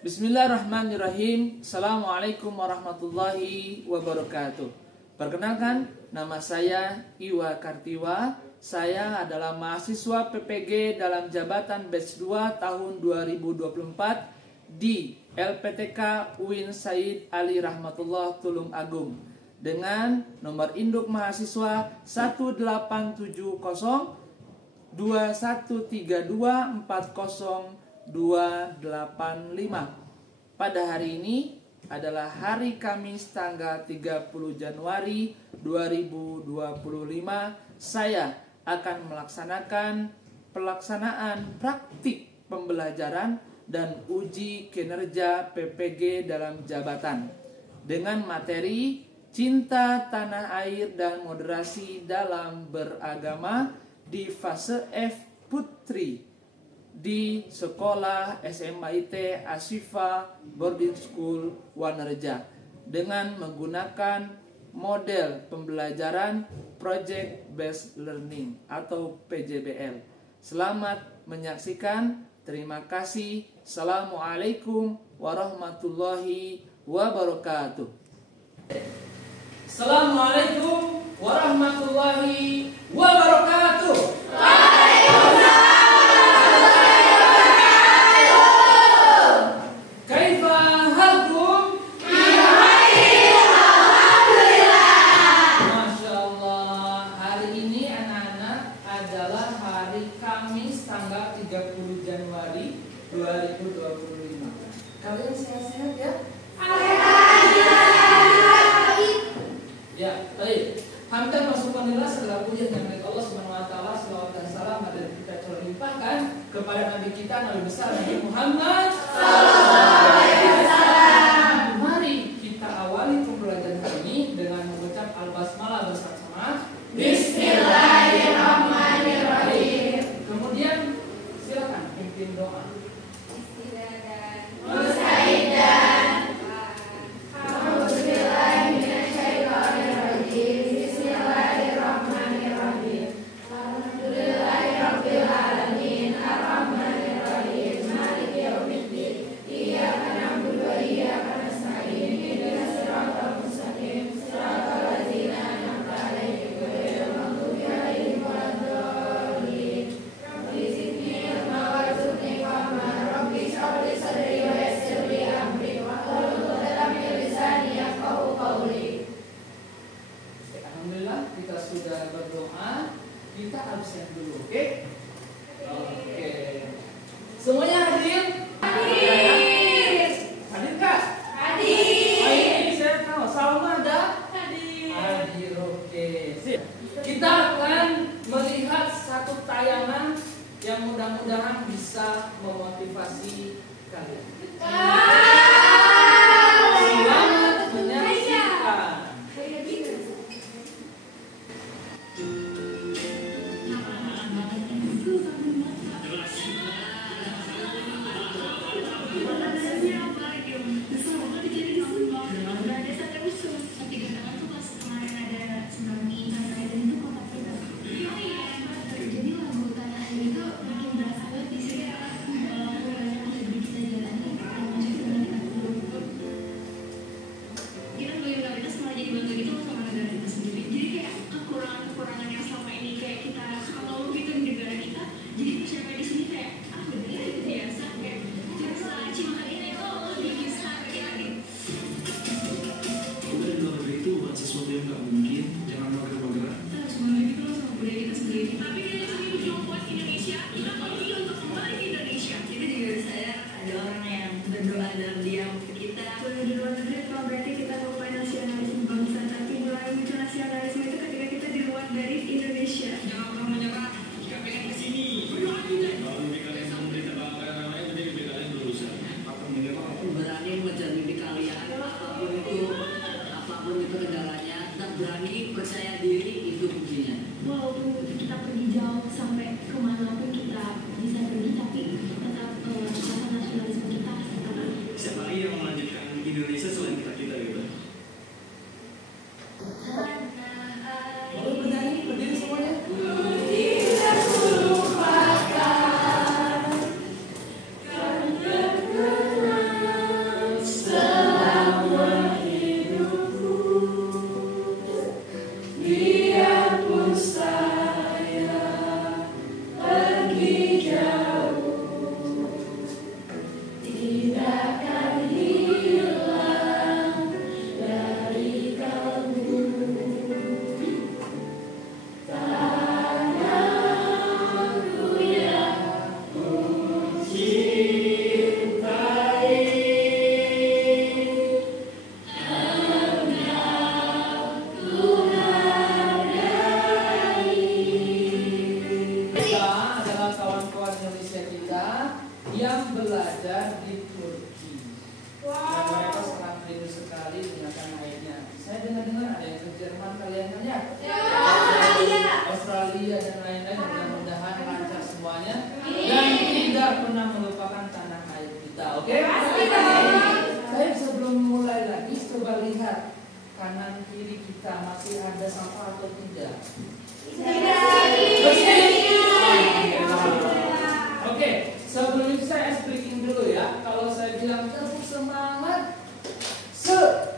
Bismillahirrahmanirrahim. Assalamualaikum warahmatullahi wabarakatuh. Perkenalkan, nama saya Iwa Kartiwa. Saya adalah mahasiswa PPG dalam jabatan batch 2 tahun 2024 di LPTK UIN Said Ali Rahmatullah Tulung Agung dengan nomor induk mahasiswa 1870713240285. Pada hari ini adalah hari Kamis tanggal 30 Januari 2025. Saya akan melaksanakan pelaksanaan praktik pembelajaran dan uji kinerja PPG dalam jabatan dengan materi cinta tanah air dan moderasi dalam beragama di fase F Putri di Sekolah SMIT Ashifa Boarding School Wanerja dengan menggunakan model pembelajaran Project Based Learning atau PJBL. Selamat menyaksikan. Terima kasih. Assalamualaikum warahmatullahi wabarakatuh. Assalamualaikum warahmatullahi wabarakatuh. Tanggal 30 Januari 2025. Kalian sehat-sehat ya? Ya, baik. Hamdan wa syukrulillah, segala puji dan milik Allah Subhanahu wa taala, selawat dan salam dan kita limpahkan kepada nabi kita, Nabi besar Nabi Muhammad sallallahu alaihi wasallam. Mari kita awali pembelajaran ini dengan mengucap al-basmalah bersama-sama. Bismillahirrahmanirrahim. Kemudian silakan pimpin doa. Kita sudah berdoa, kita absen dulu, oke? Oke. Semuanya hadir? Hadir. Hadir kak? Hadir. Ayo, saya tahu. Salma ada? Hadir. Hadir, oke. Sip. Kita akan melihat satu tayangan yang mudah-mudahan bisa memotivasi kalian. Selamat menyaksikan. di Turki. Dan mereka sangat rindu sekali dengan tanah airnya. Saya dengar ada yang ke Jerman kalian kan ya? Australia dan lain-lain. Mudah-mudahan lancar semuanya dan tidak pernah melupakan tanah air kita. Oke? Baik, sebelum mulai lagi coba lihat kanan kiri kita masih ada sampah atau tidak? Oke, sebelum itu saya explaining dulu ya. Kalau saya bilang tepuk semangat, semangat,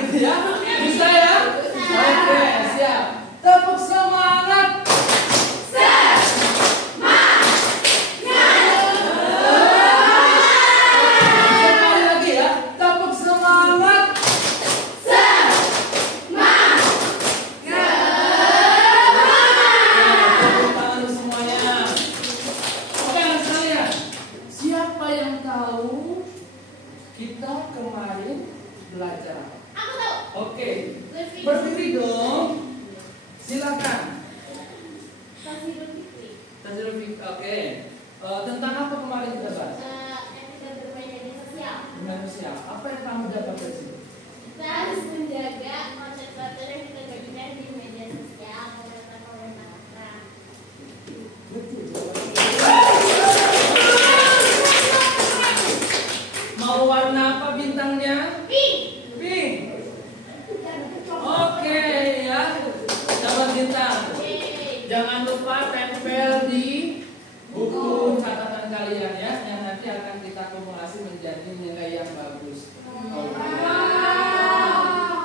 gitu ya? Bisa ya? Oke, siap. Tepuk semangat. Sekali lagi ya. Tepuk semangat. Tepuk tangan semuanya. Oke, anak sekalian. Siapa yang tahu kita kemarin belajar apa? Aku tahu. Oke, berdiri dong. Silakan. Tasirul fikih. Oke. Tentang apa kemarin kita bahas? Etika bermedia sosial. Bermedia sosial. Apa yang kamu dapat dari situ? Kita harus menjaga konten-konten yang kita bagikan di media sosial, komentar-komentar. Betul. Mau warna apa bintangnya? Pink. Pink. Oke ya. Sahabat bintang. Jangan lupa tempel di buku catatan kalian ya, yang nanti akan kita akumulasi menjadi nilai yang bagus.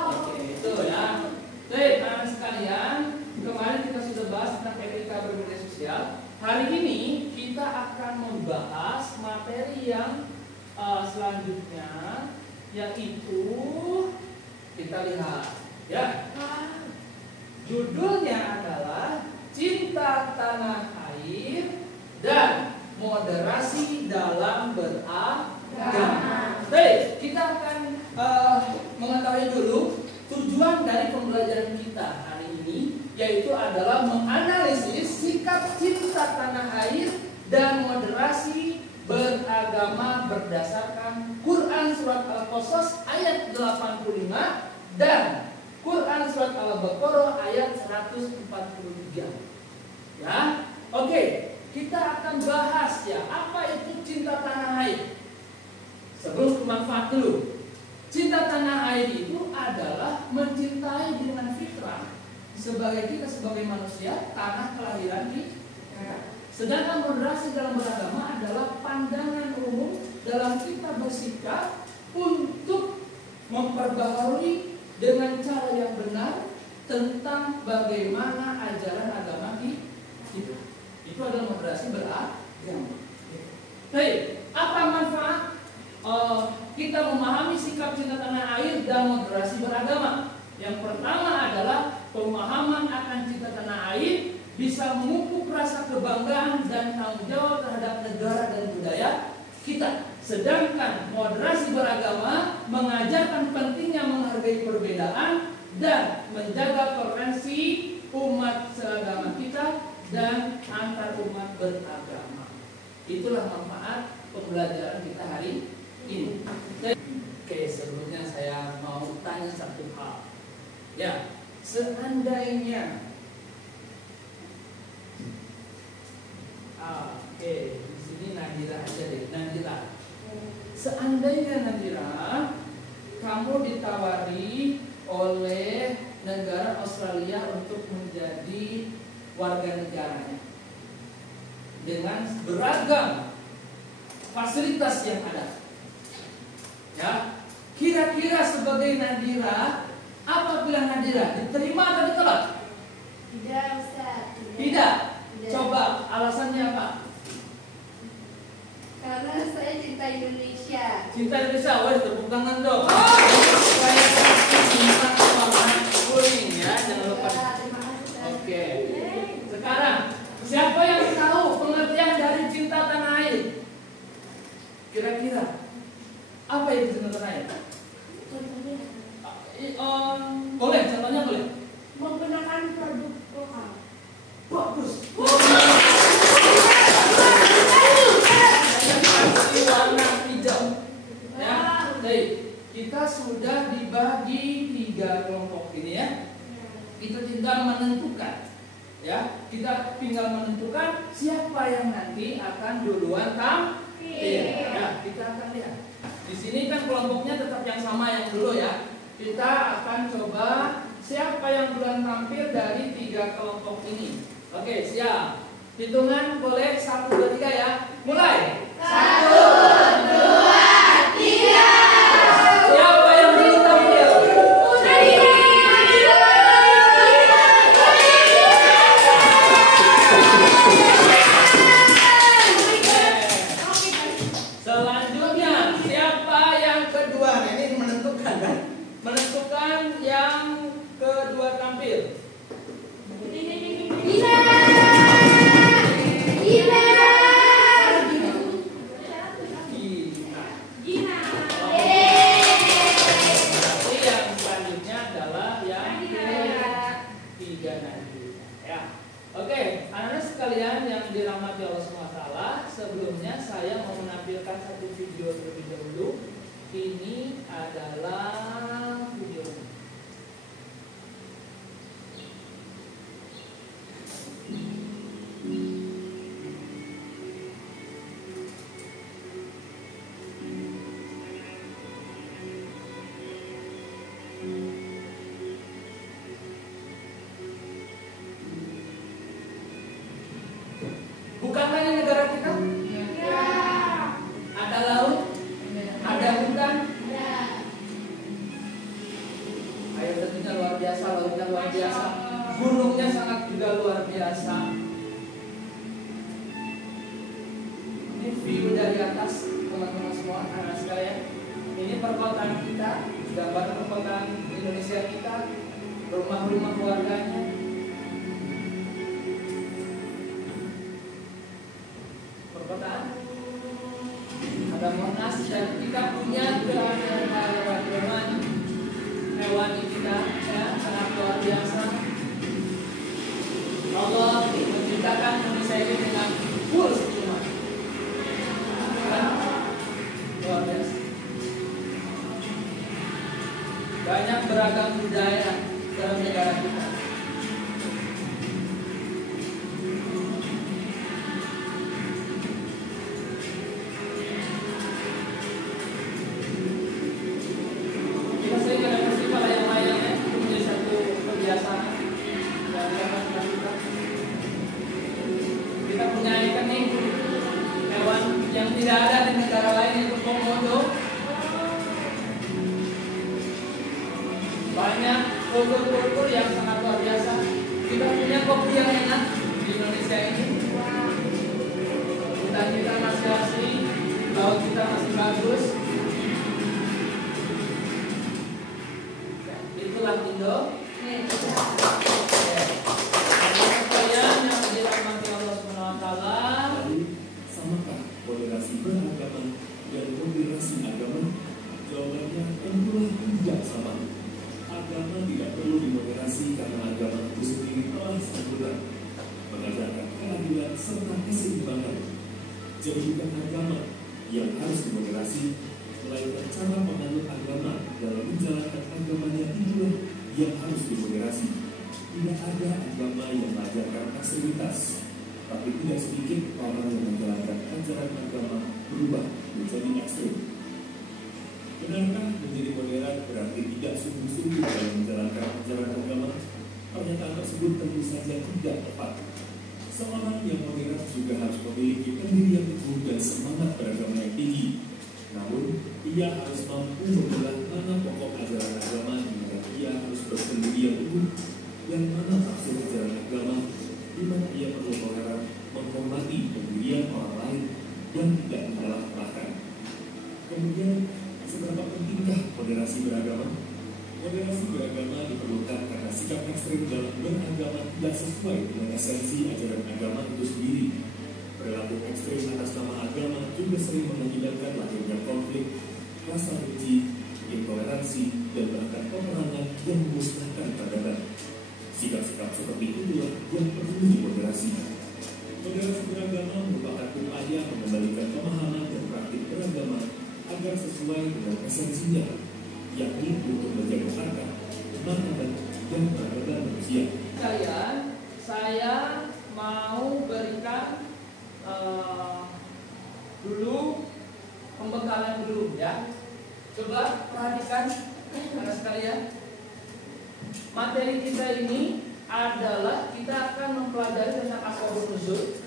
Oke, itu ya. Baik, anak sekalian, kemarin kita sudah bahas tentang etika bermedia sosial. Hari ini kita akan membahas materi yang selanjutnya, yaitu kita lihat ya. Judulnya adalah Cinta Tanah Air dan Moderasi dalam Beragama. Baik, kita akan mengetahui dulu tujuan dari pembelajaran kita hari ini, yaitu adalah menganalisis sikap cinta tanah air dan moderasi beragama berdasarkan Quran Surat Al-Qasas ayat 85 dan Quran Surat Al-Baqarah ayat 143. Ya, oke, kita akan bahas ya apa itu cinta tanah air. Sebelum ke manfaat dulu, cinta tanah air itu adalah mencintai dengan fitrah kita sebagai manusia tanah kelahiran kita. Sedangkan moderasi dalam beragama adalah pandangan umum dalam kita bersikap untuk memperbaharui dengan cara yang benar tentang bagaimana ajaran agama kita. Itu adalah moderasi beragama. Baik, apa manfaat kita memahami sikap cinta tanah air dan moderasi beragama? Yang pertama adalah pemahaman akan cinta tanah air bisa memupuk rasa kebanggaan dan tanggung jawab terhadap negara dan budaya kita. Sedangkan moderasi beragama mengajarkan pentingnya menghargai perbedaan dan menjaga toleransi umat seagama kita dan antar umat beragama. Itulah manfaat pembelajaran kita hari ini. Oke, sebelumnya saya mau tanya satu hal. Ya, seandainya oke, di sini Nadira aja deh, Nadira. Seandainya Nadira, kamu ditawari oleh negara Australia untuk menjadi warga negaranya dengan beragam fasilitas yang ada. Ya, kira-kira sebagai Nadira, apa pilihan Nadira? Diterima atau ditolak? Tidak, Ustaz. Tidak. Coba alasannya apa? Karena saya cinta Indonesia. Cinta Indonesia, wes tepuk tangan dong. Saya cinta warna kuning ya, jangan lupa. Terima kasih, Ustaz. Oke. Sekarang siapa yang tahu pengertian dari cinta tanah air? Kira-kira apa itu cinta tanah air? Contohnya Boleh, contohnya boleh. menggunakan produk lokal. Bagus. kita sudah dibagi 3 kelompok ini ya. Kita tinggal menentukan, ya. Kita tinggal menentukan siapa yang nanti akan duluan tampil. Ya, kita akan lihat. Di sini kan kelompoknya tetap yang sama yang dulu ya. Kita akan coba siapa yang duluan tampil dari 3 kelompok ini. Oke, siap. Hitungan boleh 1, 2, 3 ya. Mulai. 1, 2, 3. Siapa yang dulu tampil? Selanjutnya, siapa yang kedua? Nah, ini menentukan kan? Menentukan yang kedua tampil. Oke, anak-anak sekalian yang dirahmati Allah SWT, sebelumnya saya mau menampilkan satu video terlebih dahulu. Ini adalah video. Bukankah ini negara kita? Ya. Ada laut, ada hutan. Ya. Air terjunnya luar biasa, lautnya luar biasa, gunungnya sangat juga luar biasa. Ini view dari atas, teman-teman semua, anak sekalian. Ini perkotaan kita, gambar perkotaan Indonesia kita, rumah-rumah warganya. Perkotaan, ada Monas, dan kita punya keanekaragaman hewani kita, ya, sangat luar biasa. Allah menciptakan Indonesia ini dengan full cuma, luar biasa. Banyak beragam budaya dalam negara kita. Kita sering ada festival layang-layang ya, itu menjadi satu kebiasaan yang dilakukan kita. Kita punya ikan nih, hewan yang tidak ada di negara lain, yaitu komodo. Banyak kultur-kultur yang sangat luar biasa. Kita punya kopi yang enak di Indonesia ini. Hutan kita masih asli, laut kita masih bagus. Itulah Indo. Sekalian yang dirahmati Allah SWT. Samakah moderasi beragama dan moderasi agama? Jawabannya tentulah tidak sama. Agama tidak perlu dimoderasi karena agama itu sendiri telah sempurna, mengajarkan keadilan serta keseimbangan. Jadi bukan agama yang harus dimoderasi, melainkan cara penganut agama dalam menjalankan agamanya itulah yang harus dimoderasi. Tidak ada agama yang mengajarkan ekstremitas, tapi tidak sedikit orang yang menjalankan ajaran agama berubah menjadi ekstrem. Benarkah menjadi moderat berarti tidak sungguh-sungguh dalam menjalankan ajaran agama? Pernyataan tersebut tentu saja tidak tepat. Seorang yang moderat juga harus memiliki pendirian teguh dan semangat beragama yang tinggi. Namun, ia harus mampu memilah mana pokok ajaran agama di mana ia harus berpendirian teguh dan mana tafsir ajaran agama di mana ia perlu toleran, menghormati pendirian orang lain dan tidak menyalahgunakan. Kemudian, seberapa pentingkah moderasi beragama? Moderasi beragama diperlukan karena sikap ekstrem dalam beragama tidak sesuai dengan esensi ajaran agama itu sendiri. Perilaku ekstrem atas nama agama juga sering mengakibatkan lahirnya konflik, rasa benci, intoleransi, dan bahkan peperangan yang memusnahkan peradaban. Sikap-sikap seperti itulah yang perlu dimoderasi. Moderasi beragama merupakan upaya mengembalikan pemahaman dan praktik beragama agar sesuai dengan esensinya. yakni untuk menjaga harta, martabat, dan martabat manusia. Kalian, saya mau berikan dulu pembekalan dulu ya. Coba perhatikan anak sekalian. Materi kita ini adalah kita akan mempelajari tentang asbabun nuzul,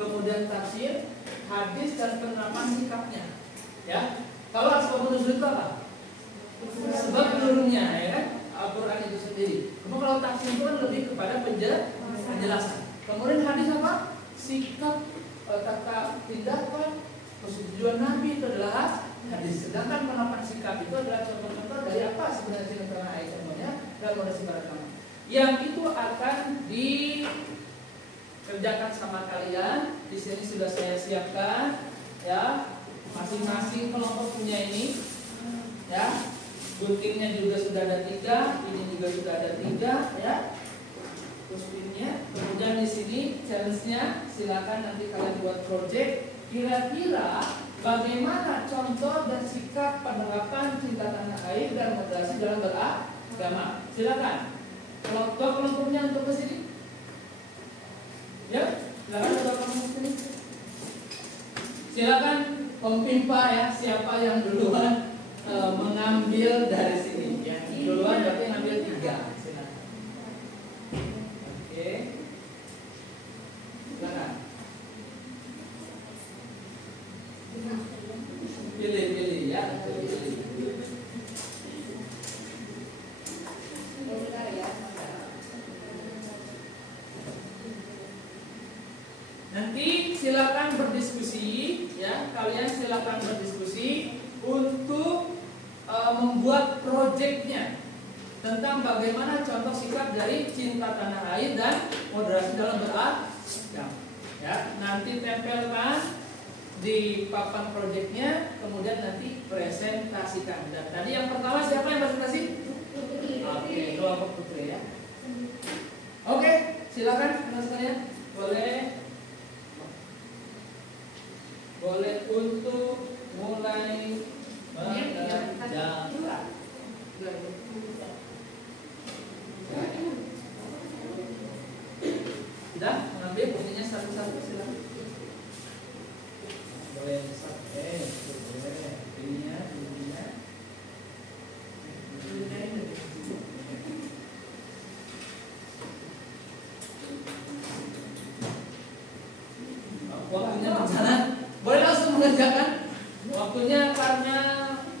kemudian tafsir, hadis dan penerapan sikapnya. Ya. Kalau asbabun nuzul itu apa? Sebab turunnya, ya kan? Al-Quran itu sendiri. Kemudian kalau tafsir itu kan lebih kepada penjelasan. Kemudian hadis apa? Sikap, tata tindakan, persetujuan Nabi itu adalah hadis. Sedangkan penerapan sikap itu adalah contoh-contoh dari apa sebenarnya tentang ayat contohnya dan moderasi beragama. Yang itu akan dikerjakan sama kalian. Di sini sudah saya siapkan, ya. Masing-masing kelompok punya ini, ya. Guntingnya juga sudah ada 3, ini juga sudah ada 3, ya. Terus pinnya. Kemudian di sini challenge-nya, silakan nanti kalian buat project. Kira-kira bagaimana contoh dan sikap penerapan cinta tanah air dan moderasi dalam beragama? Silakan. Kelompoknya untuk ke sini. Ya, silakan kelompok ke sini. Silakan pemimpa ya, siapa yang duluan mengambil dari sini. Yang duluan berarti ngambil 3. Silakan. Oke. Silakan. Pilih ya, pilih. Nanti silakan berdiskusi, ya. Kalian silakan berdiskusi untuk membuat proyeknya tentang bagaimana contoh sikap dari cinta tanah air dan moderasi dalam beragama. Ya, nanti tempelkan di papan proyeknya, kemudian nanti presentasikan. Dan tadi yang pertama siapa yang presentasi? Oke, kelompok putri ya. Oke, silakan teman sekalian. Boleh untuk mulai mengerjakan. Sudah mengambil buktinya satu-satu, silakan. Boleh boleh ininya. Waktunya berjalan. Boleh langsung mengerjakan. Waktunya karena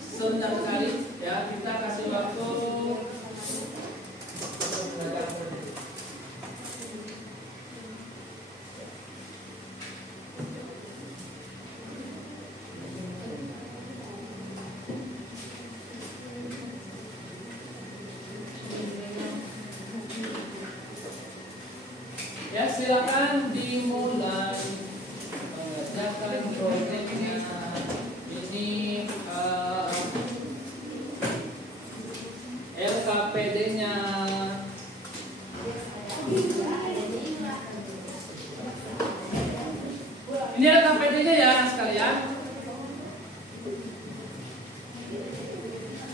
sebentar sekali ya, kita kasih waktu untuk mengerjakan. Ya, silakan dimulai mengerjakan proyeknya. Ini LKPD-nya. Ini LKPD-nya ya sekalian.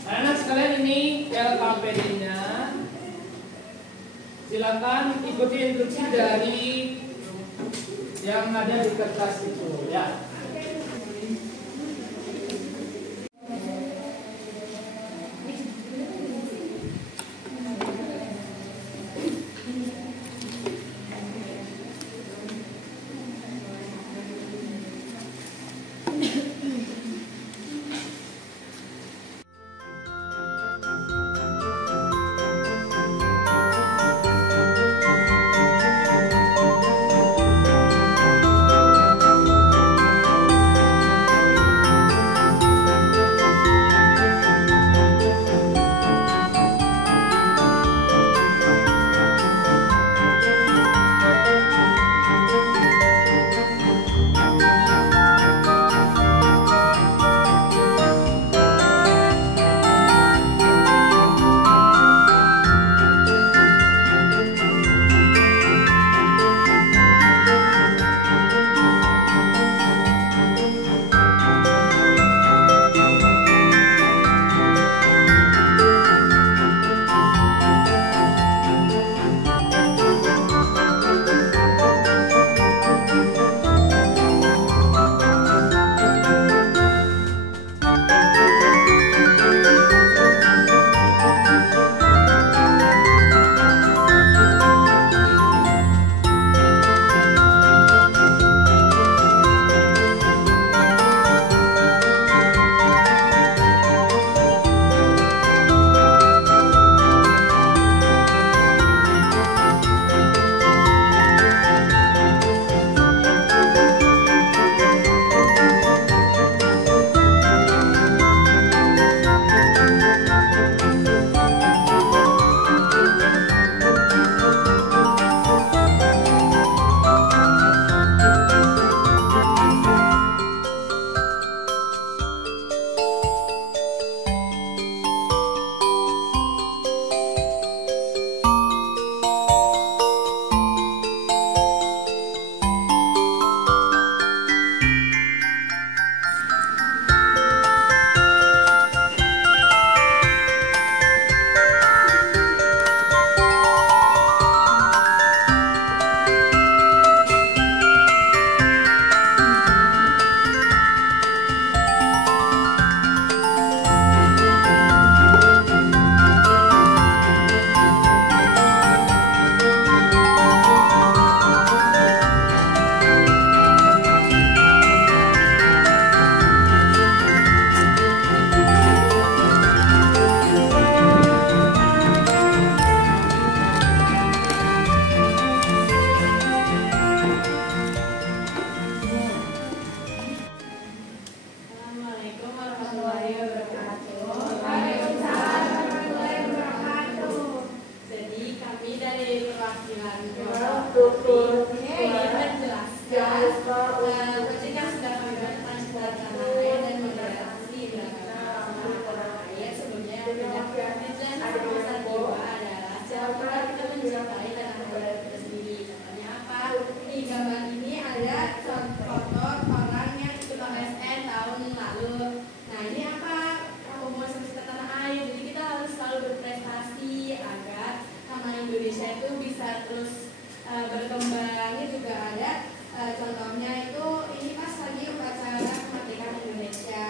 Anak sekalian, ini LKPD-nya. Silakan ikuti instruksi dari yang ada di kertas itu ya.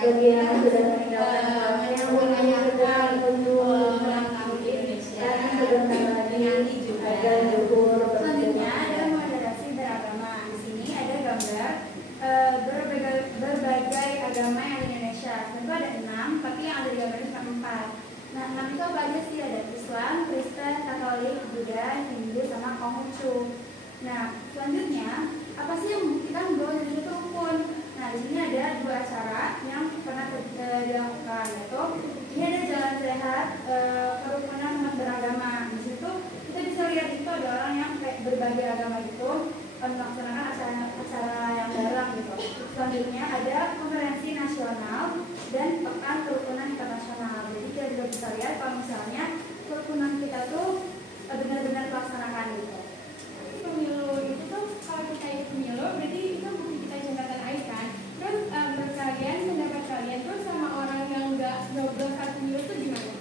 bagi yang sudah meninggalkan agama yang menanyakan untuk mengakui Indonesia sebentar lagi agar zuhur. Selanjutnya ada moderasi beragama. Di sini ada gambar berbagai agama yang di Indonesia. Tentu ada 6, tapi yang ada di gambar ini cuma 4. Nah, 6 itu apa aja sih? Ada Islam, Kristen, Katolik, Buddha, Hindu, sama Konghucu. Nah, selanjutnya apa sih yang membuktikan bahwa Indonesia itu rukun? Nah, di sini ada 2 acara yang pernah dilakukan, yaitu ini ada Jalan Sehat Kerukunan Umat Beragama. Di situ kita bisa lihat itu ada orang yang kayak berbagai agama itu melaksanakan acara yang bareng gitu. Selanjutnya ada konferensi nasional dan pekan kerukunan internasional. Jadi kita juga bisa lihat kalau misalnya kerukunan kita tuh benar-benar dilaksanakan gitu. Pemilu itu tuh kalau kita ikut pemilu berarti itu bukti kita jembatan air kan. Terus menurut kalian, pendapat kalian terus sama orang yang nggak nyoblos saat pemilu itu gimana?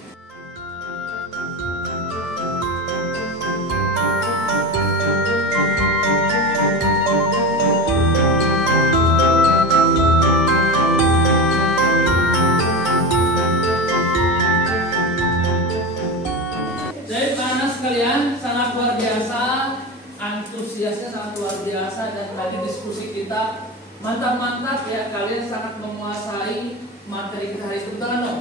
Jadi anak sekalian sangat luar biasa, antusiasnya sangat luar biasa, dan tadi diskusi kita mantap-mantap ya, kalian sangat menguasai materi kita hari itu, betul kan dong?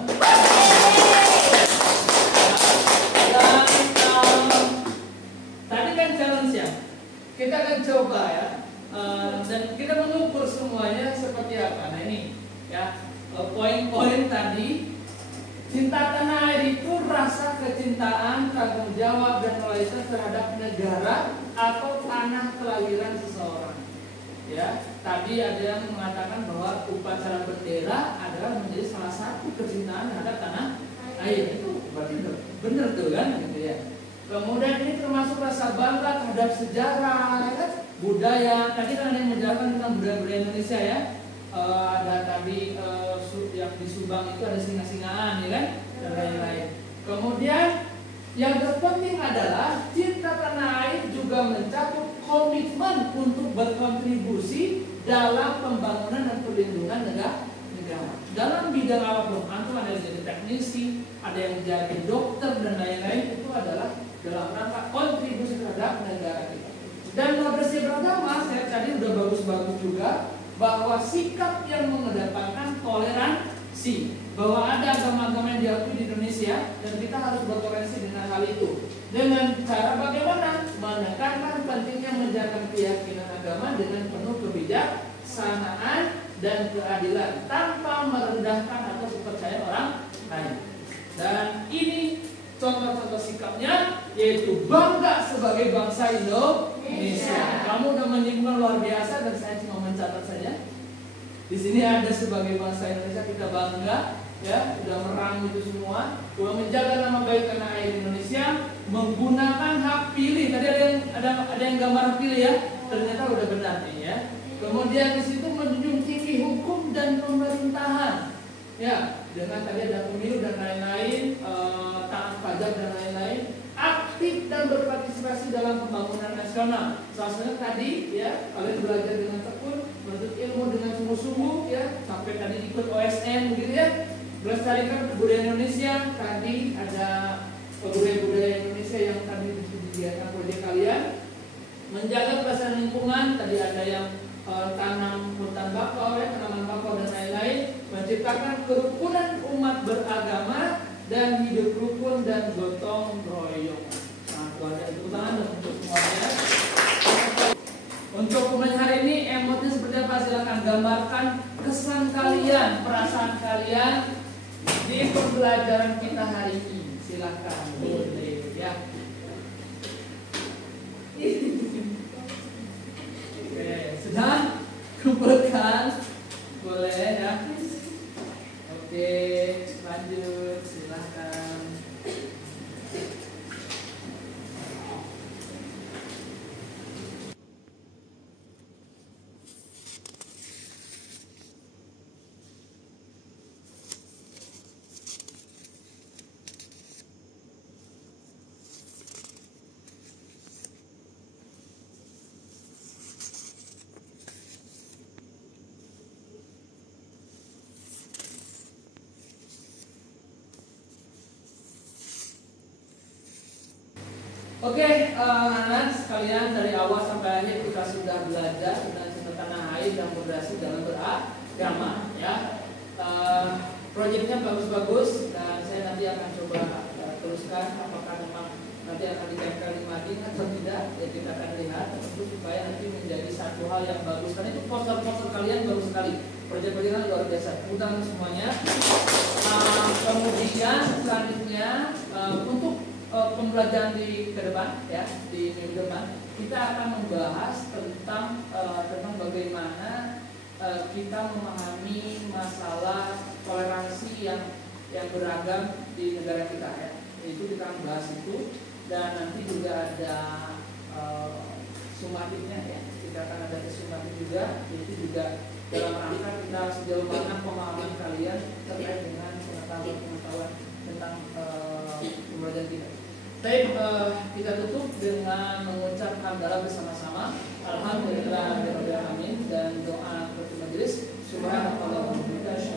Dan tadi kan challenge ya, kita akan coba ya, dan kita mengukur semuanya seperti apa. Nah ini ya, poin-poin tadi. Cinta tanah air itu rasa kecintaan, tanggung jawab, dan loyalitas terhadap negara atau tanah kelahiran seseorang. Ya, tadi ada yang mengatakan bahwa upacara bendera adalah menjadi salah satu kecintaan terhadap tanah air. Itu berarti benar tuh kan, gitu ya. Kemudian ini termasuk rasa bangga terhadap sejarah, ya, budaya. Tadi kan ada yang menjelaskan tentang budaya-budaya Indonesia ya. Ada tadi yang di Subang itu ada singa-singaan ya kan, dan lain-lain. Kemudian yang terpenting adalah cinta tanah air juga mencakup komitmen untuk berkontribusi dalam pembangunan dan perlindungan negara. Dalam bidang apapun, antum ada yang jadi teknisi, ada yang jadi dokter dan lain-lain, itu adalah dalam rangka kontribusi terhadap negara kita. Dan moderasi beragama, saya tadi udah bagus-bagus juga, bahwa sikap yang mengedepankan toleransi, bahwa ada agama-agama yang diakui di Indonesia dan kita harus bertoleransi dengan hal itu. Dengan cara bagaimana? Menekankan pentingnya menjaga keyakinan agama dengan penuh kebijaksanaan dan keadilan tanpa merendahkan atau mempercayai orang lain. Dan ini contoh-contoh sikapnya, yaitu bangga sebagai bangsa Indonesia. Kamu udah menyinggung luar biasa dan saya cuma mencatat saja. Di sini ada sebagai bangsa Indonesia kita bangga, ya, sudah meramu itu semua. Bahwa menjaga nama baik tanah air Indonesia, menggunakan hak pilih. Tadi ada yang gambar hak pilih ya, ternyata udah benar nih ya. Kemudian di situ menjunjung tinggi hukum dan pemerintahan. Ya, dengan tadi ada pemilu dan lain-lain, taat pajak dan lain-lain, aktif dan berpartisipasi dalam pembangunan nasional. Salah satunya tadi ya, kalian belajar dengan tekun, menuntut ilmu dengan sungguh-sungguh ya, sampai tadi ikut OSN begitu ya. Melestarikan budaya Indonesia, tadi ada budaya-budaya Indonesia yang tadi disediakan oleh kalian. Menjaga kelestarian lingkungan, tadi ada yang tanam hutan bakau ya, tanaman bakau dan lain-lain. Menciptakan kerukunan umat beragama dan hidup rukun dan gotong royong. Nah, itu ada tepuk tangan untuk semuanya. Untuk kemudian hari ini emotnya seperti apa? Silakan gambarkan kesan kalian, perasaan kalian di pembelajaran kita hari ini. Silakan, boleh ya. Oke, sudah kumpulkan, boleh ya. Oke, lanjut, silahkan. Oke, anak-anak sekalian, dari awal sampai akhir kita sudah belajar tentang cinta tanah air dan moderasi dalam beragama, ya. Proyeknya bagus-bagus dan saya nanti akan coba teruskan apakah memang nanti akan ditempel di mading atau tidak, ya kita akan lihat tentu supaya nanti menjadi satu hal yang bagus. Karena itu poster-poster kalian bagus sekali, proyek-proyeknya luar biasa, mudah semuanya. Kemudian selanjutnya untuk pembelajaran di ke depan, ya, di minggu depan kita akan membahas tentang bagaimana kita memahami masalah toleransi yang beragam di negara kita, ya. Itu kita akan bahas itu, dan nanti juga ada sumatifnya, ya. Kita akan ada sumatif juga, itu juga dalam rangka kita sejauh mana pemahaman kalian terkait dengan pengetahuan tentang pembelajaran kita. Baik, kita tutup dengan mengucap hamdalah bersama-sama. Alhamdulillahirabbil alamin, dan doa kepada majelis. Subhanallah wa bihamdihi.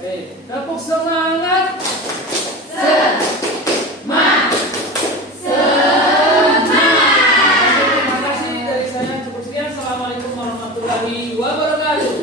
Baik, tepuk semangat. Terima kasih dari saya, cukup sekian. Assalamualaikum warahmatullahi wabarakatuh.